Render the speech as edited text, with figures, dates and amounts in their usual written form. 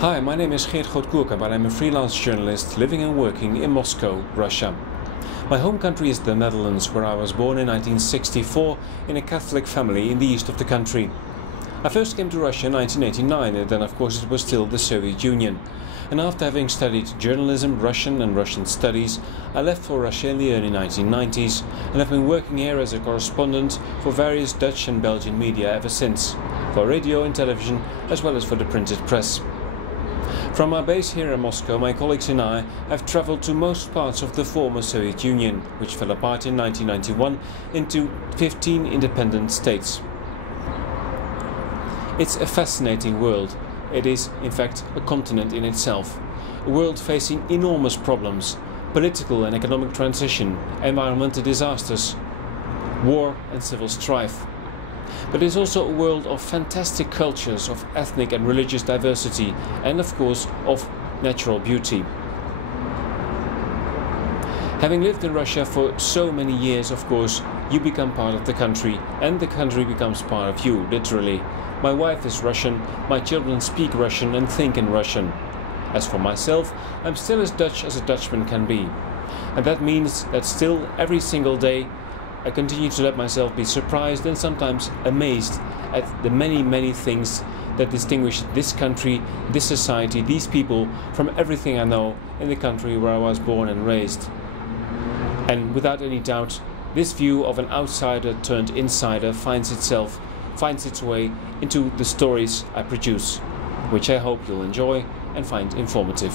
Hi, my name is Groot Koerkamp and I'm a freelance journalist living and working in Moscow, Russia. My home country is the Netherlands, where I was born in 1964 in a Catholic family in the east of the country. I first came to Russia in 1989, and then of course it was still the Soviet Union. And after having studied journalism, Russian and Russian studies, I left for Russia in the early 1990s and have been working here as a correspondent for various Dutch and Belgian media ever since, for radio and television as well as for the printed press. From our base here in Moscow, my colleagues and I have travelled to most parts of the former Soviet Union, which fell apart in 1991 into 15 independent states. It's a fascinating world. It is, in fact, a continent in itself. A world facing enormous problems: political and economic transition, environmental disasters, war and civil strife. But it's also a world of fantastic cultures, of ethnic and religious diversity, and of course of natural beauty. Having lived in Russia for so many years, of course, you become part of the country, and the country becomes part of you, literally. My wife is Russian, my children speak Russian and think in Russian. As for myself, I'm still as Dutch as a Dutchman can be. And that means that still, every single day, I continue to let myself be surprised and sometimes amazed at the many things that distinguish this country, this society, these people from everything I know in the country where I was born and raised. And without any doubt, this view of an outsider turned insider finds its way into the stories I produce, which I hope you'll enjoy and find informative.